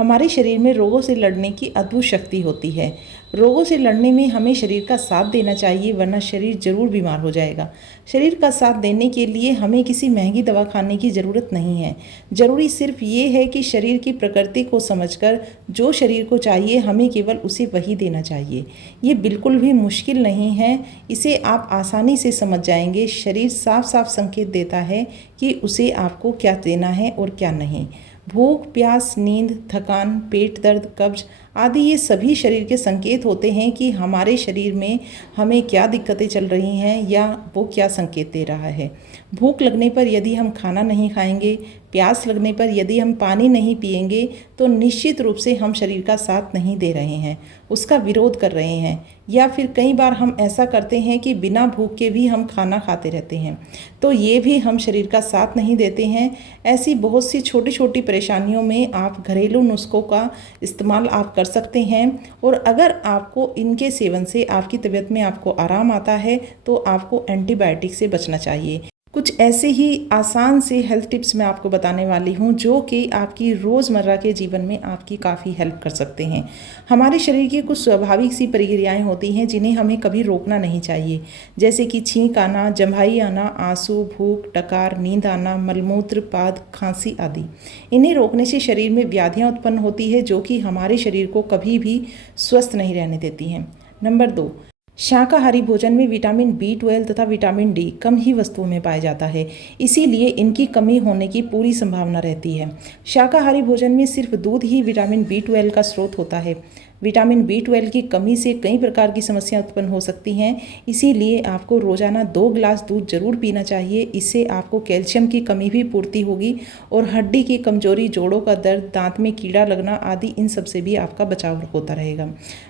हमारे शरीर में रोगों से लड़ने की अद्भुत शक्ति होती है। रोगों से लड़ने में हमें शरीर का साथ देना चाहिए, वरना शरीर जरूर बीमार हो जाएगा। शरीर का साथ देने के लिए हमें किसी महंगी दवा खाने की ज़रूरत नहीं है। ज़रूरी सिर्फ ये है कि शरीर की प्रकृति को समझकर जो शरीर को चाहिए हमें केवल उसे वही देना चाहिए। ये बिल्कुल भी मुश्किल नहीं है, इसे आप आसानी से समझ जाएंगे। शरीर साफ साफ संकेत देता है कि उसे आपको क्या देना है और क्या नहीं। भूख, प्यास, नींद, थकान, पेट दर्द, कब्ज आदि ये सभी शरीर के संकेत होते हैं कि हमारे शरीर में हमें क्या दिक्कतें चल रही हैं या वो क्या संकेत दे रहा है। भूख लगने पर यदि हम खाना नहीं खाएंगे, प्यास लगने पर यदि हम पानी नहीं पिएंगे, तो निश्चित रूप से हम शरीर का साथ नहीं दे रहे हैं, उसका विरोध कर रहे हैं। या फिर कई बार हम ऐसा करते हैं कि बिना भूख के भी हम खाना खाते रहते हैं, तो ये भी हम शरीर का साथ नहीं देते हैं। ऐसी बहुत सी छोटी छोटी परेशानियों में आप घरेलू नुस्खों का इस्तेमाल आप कर सकते हैं, और अगर आपको इनके सेवन से आपकी तबीयत में आपको आराम आता है तो आपको एंटीबायोटिक से बचना चाहिए। कुछ ऐसे ही आसान से हेल्थ टिप्स मैं आपको बताने वाली हूँ जो कि आपकी रोज़मर्रा के जीवन में आपकी काफ़ी हेल्प कर सकते हैं। हमारे शरीर की कुछ स्वाभाविक सी प्रक्रियाएं होती हैं जिन्हें हमें कभी रोकना नहीं चाहिए, जैसे कि छींक आना, जम्हाई आना, आंसू, भूख, डकार, नींद आना, मलमूत्र, पाद, खांसी आदि। इन्हें रोकने से शरीर में व्याधियाँ उत्पन्न होती है जो कि हमारे शरीर को कभी भी स्वस्थ नहीं रहने देती हैं। नंबर 2, शाकाहारी भोजन में विटामिन B12 तथा विटामिन डी कम ही वस्तुओं में पाया जाता है, इसीलिए इनकी कमी होने की पूरी संभावना रहती है। शाकाहारी भोजन में सिर्फ दूध ही विटामिन B12 का स्रोत होता है। विटामिन B12 की कमी से कई प्रकार की समस्याएं उत्पन्न हो सकती हैं, इसीलिए आपको रोजाना 2 गिलास दूध जरूर पीना चाहिए। इससे आपको कैल्शियम की कमी भी पूर्ति होगी और हड्डी की कमजोरी, जोड़ों का दर्द, दांत में कीड़ा लगना आदि इन सब से भी आपका बचाव होता रहेगा।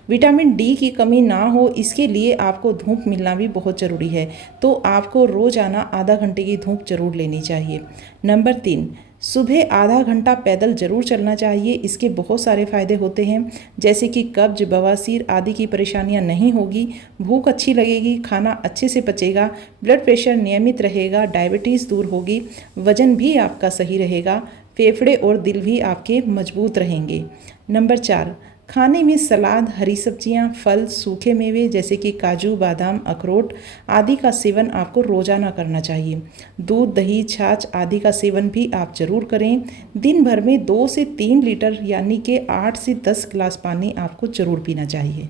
विटामिन डी की कमी ना हो इसके लिए आपको धूप मिलना भी बहुत ज़रूरी है, तो आपको रोजाना आधा घंटे की धूप जरूर लेनी चाहिए। नंबर 3, सुबह आधा घंटा पैदल जरूर चलना चाहिए। इसके बहुत सारे फायदे होते हैं, जैसे कि कब्ज, बवासीर आदि की परेशानियां नहीं होगी, भूख अच्छी लगेगी, खाना अच्छे से पचेगा, ब्लड प्रेशर नियमित रहेगा, डायबिटीज़ दूर होगी, वजन भी आपका सही रहेगा, फेफड़े और दिल भी आपके मजबूत रहेंगे। नंबर 4, खाने में सलाद, हरी सब्जियां, फल, सूखे मेवे जैसे कि काजू, बादाम, अखरोट आदि का सेवन आपको रोजाना करना चाहिए। दूध, दही, छाछ आदि का सेवन भी आप जरूर करें। दिन भर में 2 से 3 लीटर यानी कि 8 से 10 गिलास पानी आपको जरूर पीना चाहिए।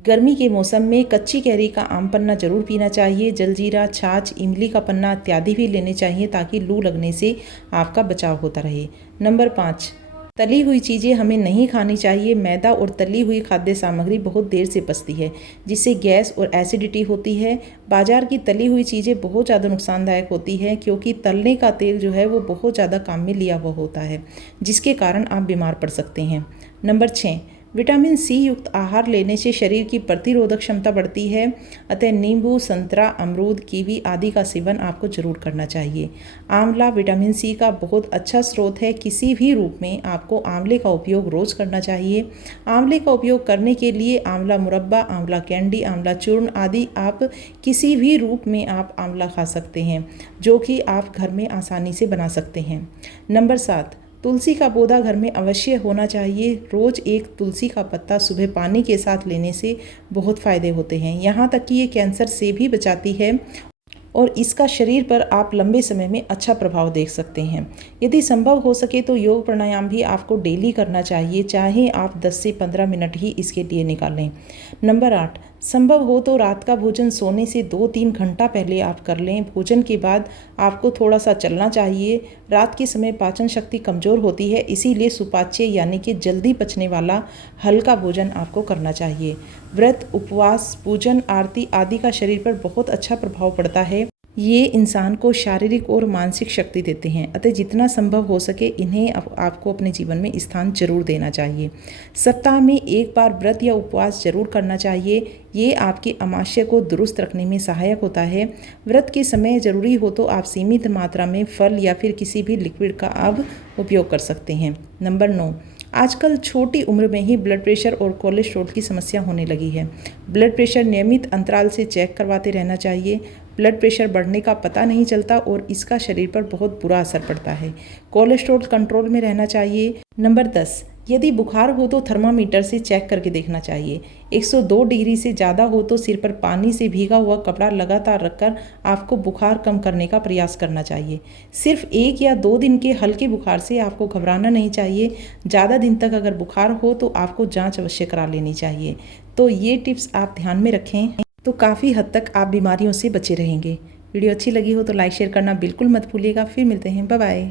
गर्मी के मौसम में कच्ची कैरी का आम पन्ना जरूर पीना चाहिए। जलजीरा, छाछ, इमली का पन्ना इत्यादि भी लेने चाहिए ताकि लू लगने से आपका बचाव होता रहे। नंबर 5, तली हुई चीज़ें हमें नहीं खानी चाहिए। मैदा और तली हुई खाद्य सामग्री बहुत देर से पचती है, जिससे गैस और एसिडिटी होती है। बाजार की तली हुई चीज़ें बहुत ज़्यादा नुकसानदायक होती है, क्योंकि तलने का तेल जो है वो बहुत ज़्यादा काम में लिया हुआ होता है, जिसके कारण आप बीमार पड़ सकते हैं। नंबर 6, विटामिन सी युक्त आहार लेने से शरीर की प्रतिरोधक क्षमता बढ़ती है, अतः नींबू, संतरा, अमरूद, कीवी आदि का सेवन आपको जरूर करना चाहिए। आंवला विटामिन सी का बहुत अच्छा स्रोत है। किसी भी रूप में आपको आंवले का उपयोग रोज करना चाहिए। आंवले का उपयोग करने के लिए आंवला मुरब्बा, आंवला कैंडी, आंवला चूर्ण आदि आप किसी भी रूप में आप आंवला खा सकते हैं, जो कि आप घर में आसानी से बना सकते हैं। नंबर 7, तुलसी का पौधा घर में अवश्य होना चाहिए। रोज एक तुलसी का पत्ता सुबह पानी के साथ लेने से बहुत फायदे होते हैं, यहाँ तक कि ये कैंसर से भी बचाती है और इसका शरीर पर आप लंबे समय में अच्छा प्रभाव देख सकते हैं। यदि संभव हो सके तो योग प्राणायाम भी आपको डेली करना चाहिए, चाहे आप 10 से 15 मिनट ही इसके लिए निकालें। नंबर 8, संभव हो तो रात का भोजन सोने से 2-3 घंटा पहले आप कर लें। भोजन के बाद आपको थोड़ा सा चलना चाहिए। रात के समय पाचन शक्ति कमज़ोर होती है, इसीलिए सुपाच्य यानी कि जल्दी पचने वाला हल्का भोजन आपको करना चाहिए। व्रत, उपवास, पूजन, आरती आदि का शरीर पर बहुत अच्छा प्रभाव पड़ता है। ये इंसान को शारीरिक और मानसिक शक्ति देते हैं, अतः जितना संभव हो सके इन्हें आपको अपने जीवन में स्थान जरूर देना चाहिए। सप्ताह में एक बार व्रत या उपवास जरूर करना चाहिए। ये आपकी आमाशय को दुरुस्त रखने में सहायक होता है। व्रत के समय जरूरी हो तो आप सीमित मात्रा में फल या फिर किसी भी लिक्विड का आप उपयोग कर सकते हैं। नंबर 9, आजकल छोटी उम्र में ही ब्लड प्रेशर और कोलेस्ट्रॉल की समस्या होने लगी है। ब्लड प्रेशर नियमित अंतराल से चेक करवाते रहना चाहिए। ब्लड प्रेशर बढ़ने का पता नहीं चलता और इसका शरीर पर बहुत बुरा असर पड़ता है। कोलेस्ट्रॉल कंट्रोल में रहना चाहिए। नंबर 10, यदि बुखार हो तो थर्मामीटर से चेक करके देखना चाहिए। 102 डिग्री से ज़्यादा हो तो सिर पर पानी से भीगा हुआ कपड़ा लगातार रखकर आपको बुखार कम करने का प्रयास करना चाहिए। सिर्फ 1 या 2 दिन के हल्के बुखार से आपको घबराना नहीं चाहिए। ज़्यादा दिन तक अगर बुखार हो तो आपको जांच अवश्य करा लेनी चाहिए। तो ये टिप्स आप ध्यान में रखें तो काफ़ी हद तक आप बीमारियों से बचे रहेंगे। वीडियो अच्छी लगी हो तो लाइक शेयर करना बिल्कुल मत भूलिएगा। फिर मिलते हैं, बाय बाय।